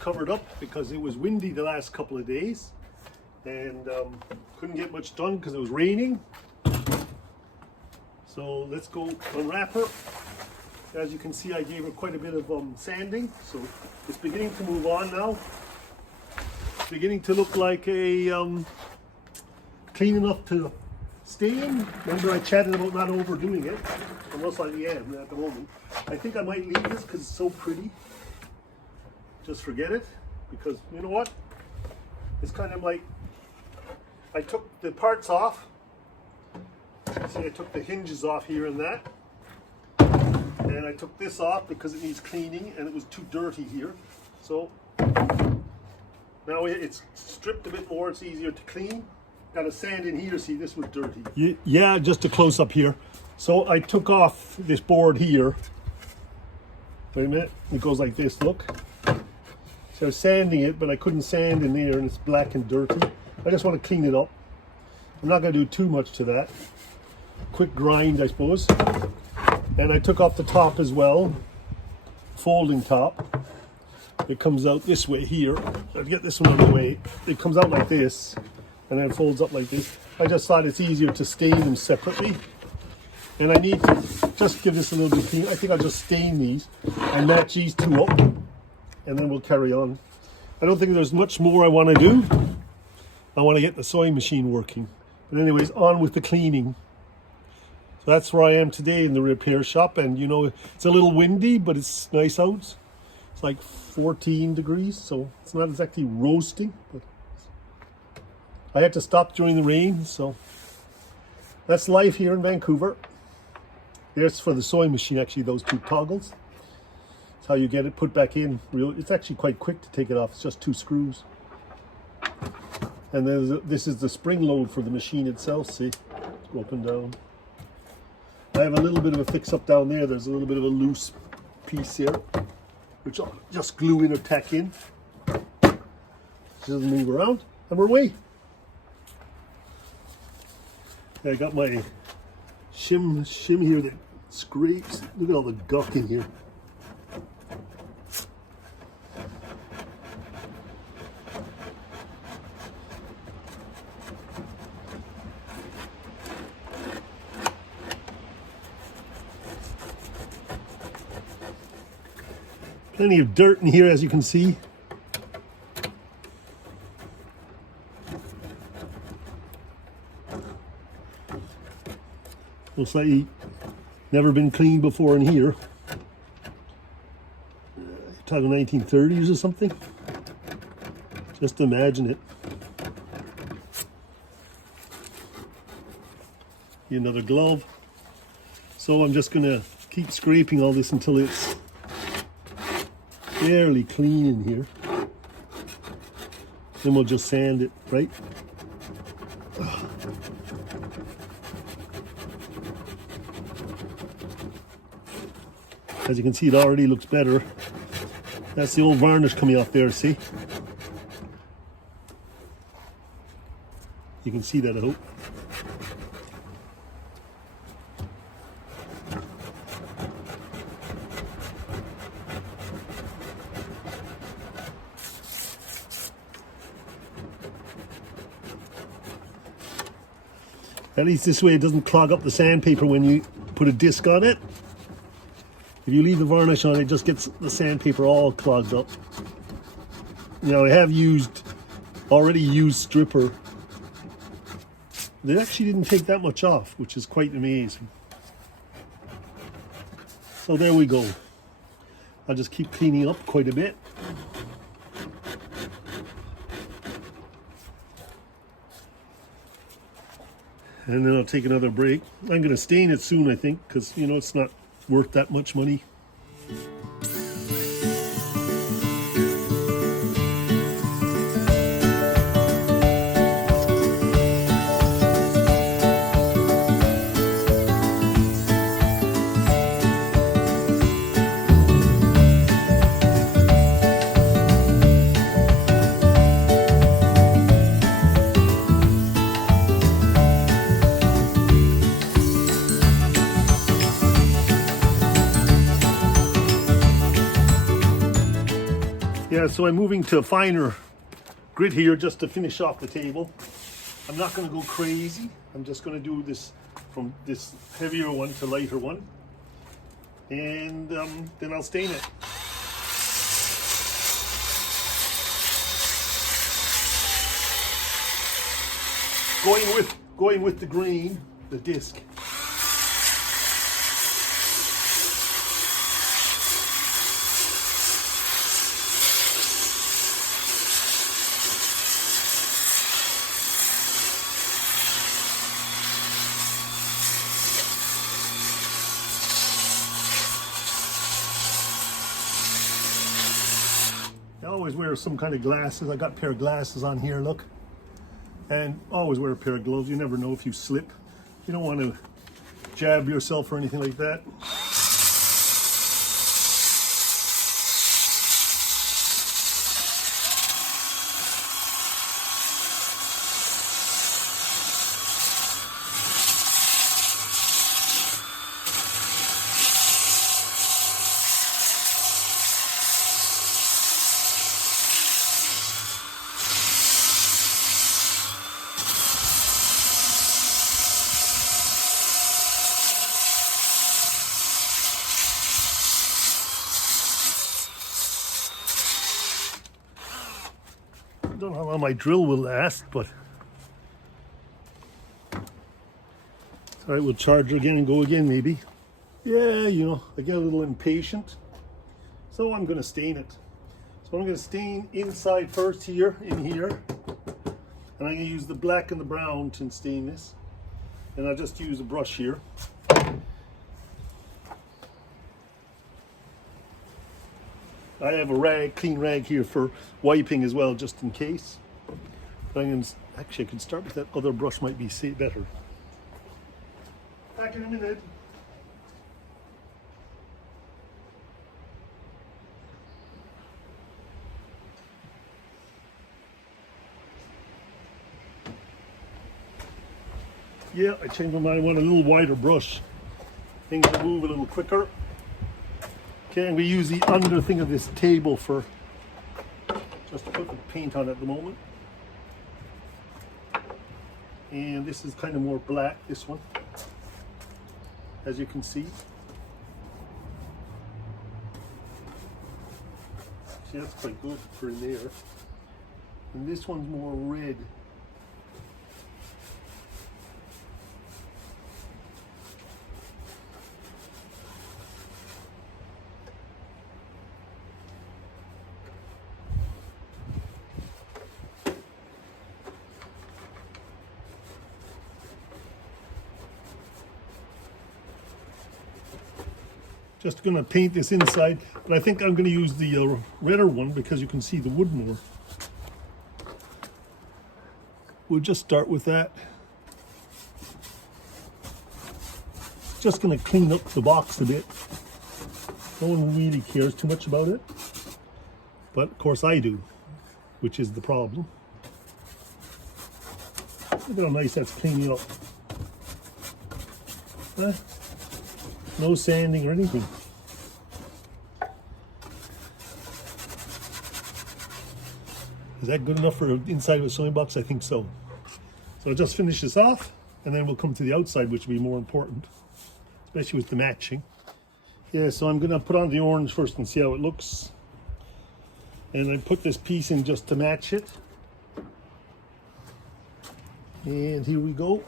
covered up because it was windy the last couple of days and couldn't get much done because it was raining. So let's go unwrap her. As you can see, I gave her quite a bit of sanding, so it's beginning to move on now. It's beginning to look like a clean enough to stain. Remember I chatted about not overdoing it, and most likely am at the moment. I think I might leave this because it's so pretty. Just forget it, because you know what? It's kind of like, I took the parts off. See, I took the hinges off here and that. And I took this off because it needs cleaning and it was too dirty here. So now it's stripped a bit more, it's easier to clean. Got a sand in here, see this was dirty. Yeah, just a close up here. So I took off this board here. Wait a minute, it goes like this, look. So I was sanding it, but I couldn't sand in there and it's black and dirty. I just want to clean it up. I'm not going to do too much to that. Quick grind, I suppose. And I took off the top as well, folding top. It comes out this way here. I'll get this one out of the way. It comes out like this, and then it folds up like this. I just thought it's easier to stain them separately. And I need to just give this a little bit clean. I think I'll just stain these and match these two up, and then we'll carry on. I don't think there's much more I want to do. I want to get the sewing machine working. But anyways, on with the cleaning. So that's where I am today in the repair shop, and you know, it's a little windy, but it's nice out. It's like 14 degrees, so it's not exactly roasting, but I had to stop during the rain, so that's life here in Vancouver. There's for the sewing machine, actually, those two toggles. That's how you get it put back in. It's actually quite quick to take it off. It's just 2 screws. And then this is the spring load for the machine itself, see? Go up and down. I have a little bit of a fix up down there. There's a little bit of a loose piece here, which I'll just glue in or tack in. It doesn't move around, and we're away. I got my shim here that scrapes. Look at all the gunk in here. Plenty of dirt in here, as you can see. Looks like never been cleaned before in here. Talking 1930s or something. Just imagine it. Another glove. So I'm just gonna keep scraping all this until it's fairly clean in here. Then we'll just sand it, right? As you can see, it already looks better. That's the old varnish coming off there, see? You can see that, I hope. At least this way it doesn't clog up the sandpaper when you put a disc on it. If you leave the varnish on, it just gets the sandpaper all clogged up. Now I have already used stripper. They actually didn't take that much off, which is quite amazing. So there we go. I'll just keep cleaning up quite a bit. And then I'll take another break. I'm going to stain it soon, I think, because, you know, it's not worth that much money. Yeah, so I'm moving to a finer grit here just to finish off the table. I'm not going to go crazy. I'm just going to do this from this heavier one to lighter one. And then I'll stain it. Going with the green, the disc. I always wear some kind of glasses. I got a pair of glasses on here, look. And always wear a pair of gloves. You never know if you slip. You don't want to jab yourself or anything like that. I don't know how long my drill will last, but so I will charge again and go again maybe. Yeah, you know, I get a little impatient. So I'm going to stain it. So I'm going to stain inside first here, in here. And I'm going to use the black and the brown to stain this. And I'll just use a brush here. I have a rag, clean rag here for wiping as well, just in case. But I'm going to, actually I could start with that other brush, might be better. Back in a minute. Yeah, I changed my mind. I want a little wider brush. Things will move a little quicker. Okay, and we use the under thing of this table for just to put the paint on at the moment. And this is kind of more black, this one, as you can see. See, that's quite good for in there. And this one's more red. Just gonna paint this inside, but I think I'm gonna use the redder one because you can see the wood more. We'll just start with that. Just gonna clean up the box a bit. No one really cares too much about it, but of course I do, which is the problem. Look at how nice that's cleaning up. Huh? No sanding or anything. Is that good enough for inside of a sewing box? I think so. So I'll just finish this off and then we'll come to the outside, which will be more important, especially with the matching. Yeah, so I'm gonna put on the orange first and see how it looks. And I put this piece in just to match it. And here we go.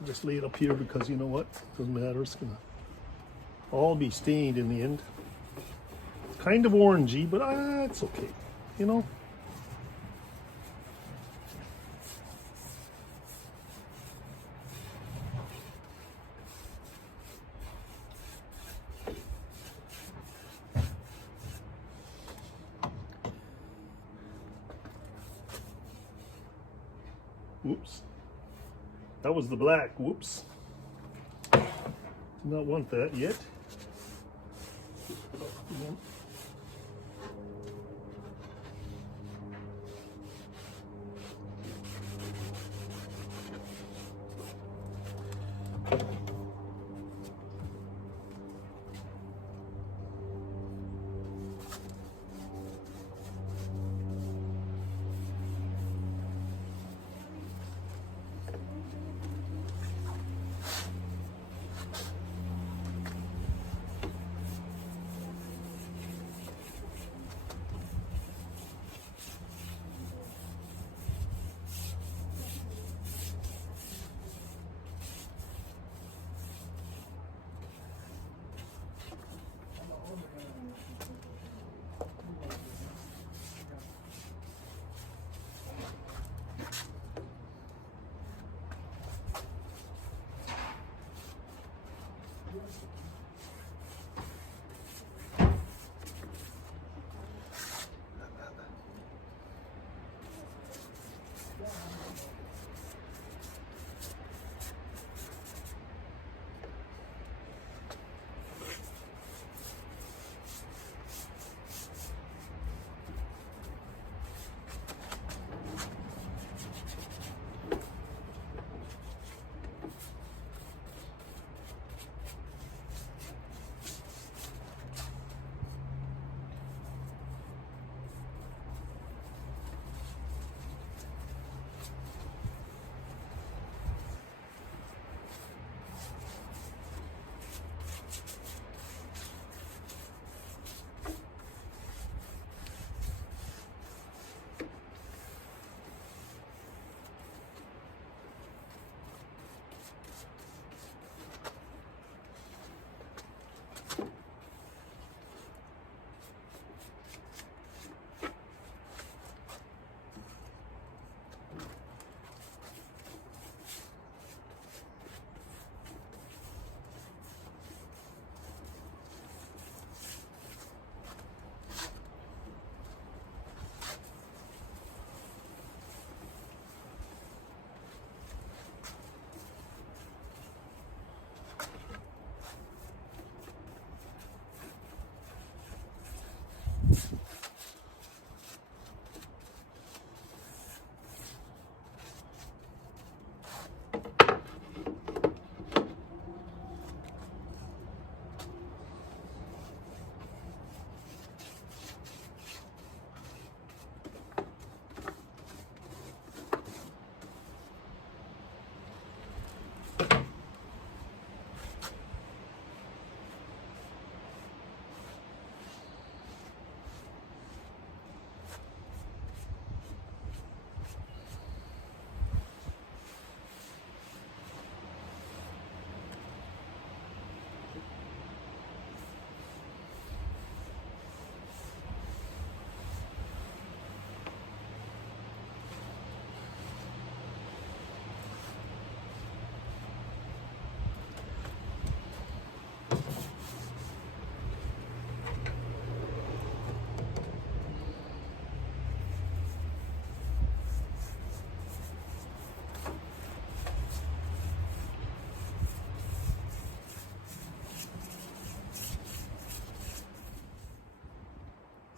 I'll just lay it up here because you know what? Doesn't matter, it's gonna all be stained in the end. Kind of orangey, but it's okay, you know. Whoops. That was the black. Whoops. Did not want that yet.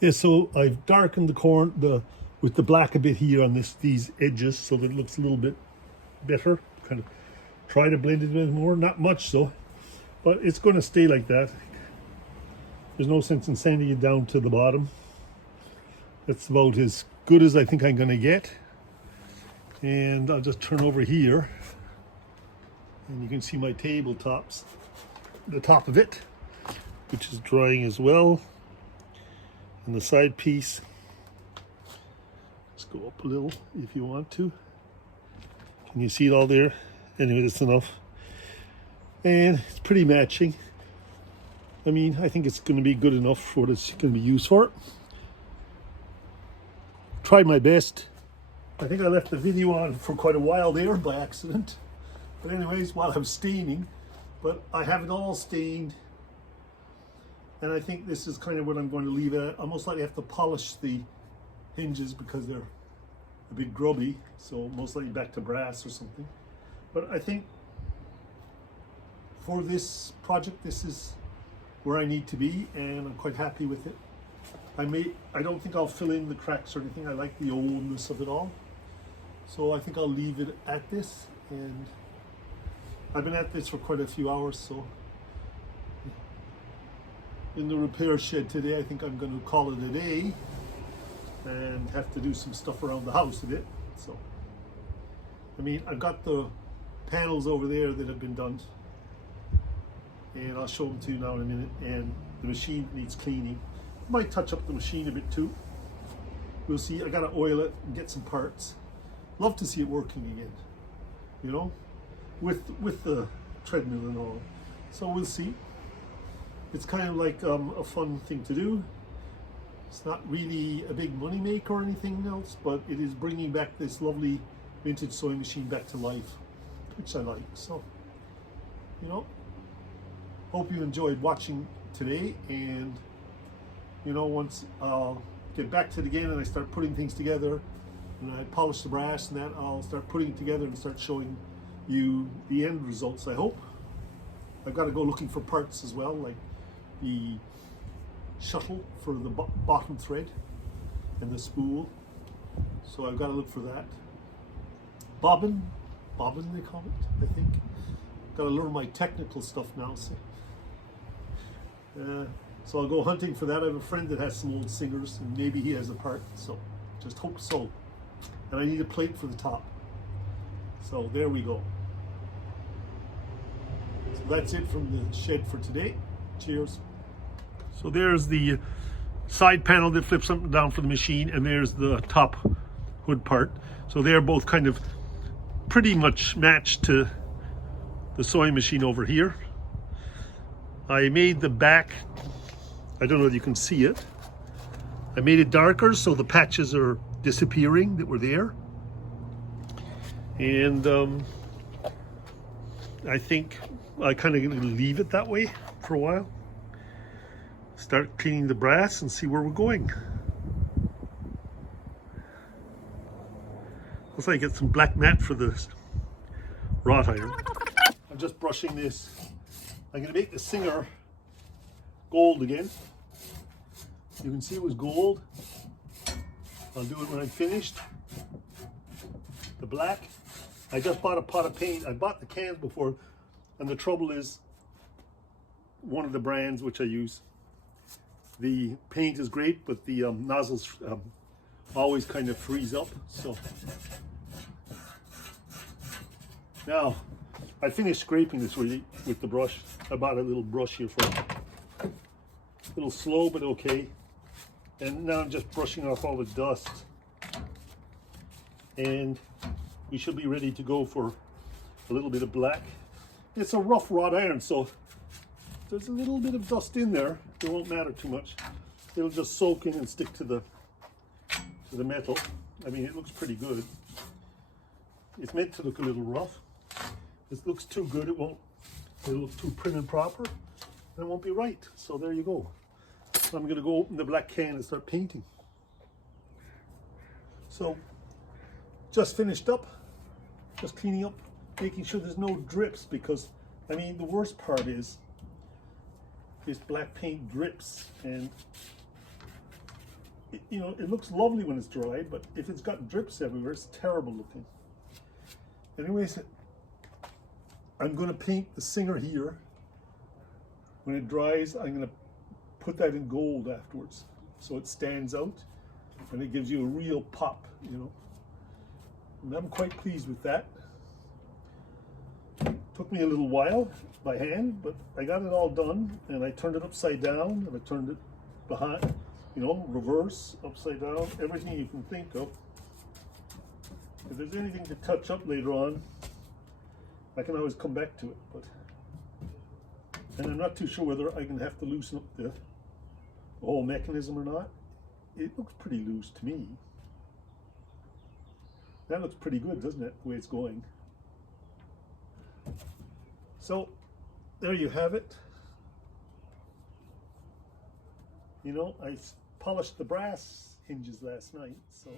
Yeah, so I've darkened with the black a bit here on these edges, so that it looks a little bit better. Kind of try to blend it a bit more, not much so, but it's going to stay like that. There's no sense in sanding it down to the bottom. That's about as good as I think I'm going to get. And I'll just turn over here, and you can see my tabletops, the top of it, which is drying as well. And the side piece, let's go up a little if you want to. Can you see it all there? Anyway, that's enough. And it's pretty matching. I mean, I think it's going to be good enough for what it's going to be used for. Tried my best. I think I left the video on for quite a while there by accident. But anyways, while I'm staining, but I have it all stained. And I think this is kind of what I'm going to leave it at. I most likely have to polish the hinges because they're a bit grubby. So most likely back to brass or something. But I think for this project, this is where I need to be, and I'm quite happy with it. I don't think I'll fill in the cracks or anything. I like the oldness of it all. So I think I'll leave it at this, and I've been at this for quite a few hours, so in the repair shed today, I think I'm going to call it a day and have to do some stuff around the house a bit. So, I mean, I've got the panels over there that have been done, and I'll show them to you now in a minute, and the machine needs cleaning. Might touch up the machine a bit too. We'll see. I gotta oil it and get some parts. Love to see it working again, you know, with the treadmill and all. So we'll see. It's kind of like a fun thing to do. It's not really a big money maker or anything else, but it is bringing back this lovely vintage sewing machine back to life, which I like. So, you know, hope you enjoyed watching today, and you know, once I'll get back to it again and I start putting things together and I polish the brass and that, I'll start putting it together and start showing you the end results, I hope. I've got to go looking for parts as well, like the shuttle for the bottom thread and the spool. So I've got to look for that. Bobbin they call it, I think. Got to learn my technical stuff now. So I'll go hunting for that. I have a friend that has some old singers, and maybe he has a part, so just hope so. And I need a plate for the top. So there we go. So that's it from the shed for today. Cheers. So there's the side panel that flips up and down for the machine, and there's the top hood part. So they're both kind of pretty much matched to the sewing machine over here. I made the back, I don't know if you can see it. I made it darker so the patches are disappearing that were there. And I think I kind of going to leave it that way for a while. Start cleaning the brass and see where we're going. Looks like I get some black mat for the wrought iron. I'm just brushing this. I'm going to make the Singer gold again. You can see it was gold. I'll do it when I'm finished. The black. I just bought a pot of paint. I bought the cans before, and the trouble is, one of the brands which I use, the paint is great, but the nozzles always kind of freeze up. So now I finished scraping this really with the brush. I bought a little brush here for it. A little slow, but okay. And now I'm just brushing off all the dust. And we should be ready to go for a little bit of black. It's a rough wrought iron, so there's a little bit of dust in there. It won't matter too much. It'll just soak in and stick to the metal. I mean, it looks pretty good. It's meant to look a little rough. If it looks too good, it'll look too prim and proper, and it won't be right. So there you go. So I'm going to go open the black can and start painting. So just finished up, just cleaning up, making sure there's no drips, because I mean the worst part is this black paint drips, and you know, it looks lovely when it's dried, but if it's got drips everywhere, it's terrible looking. Anyways, I'm going to paint the singer here. When it dries, I'm going to put that in gold afterwards, so it stands out and it gives you a real pop, you know. And I'm quite pleased with that. Took me a little while by hand, but I got it all done, and I turned it upside down, and I turned it behind, you know, reverse, upside down, everything you can think of. If there's anything to touch up later on, I can always come back to it, but, and I'm not too sure whether I'm going to have to loosen up the whole mechanism or not. It looks pretty loose to me. That looks pretty good, doesn't it, the way it's going? So, there you have it. You know, I polished the brass hinges last night, so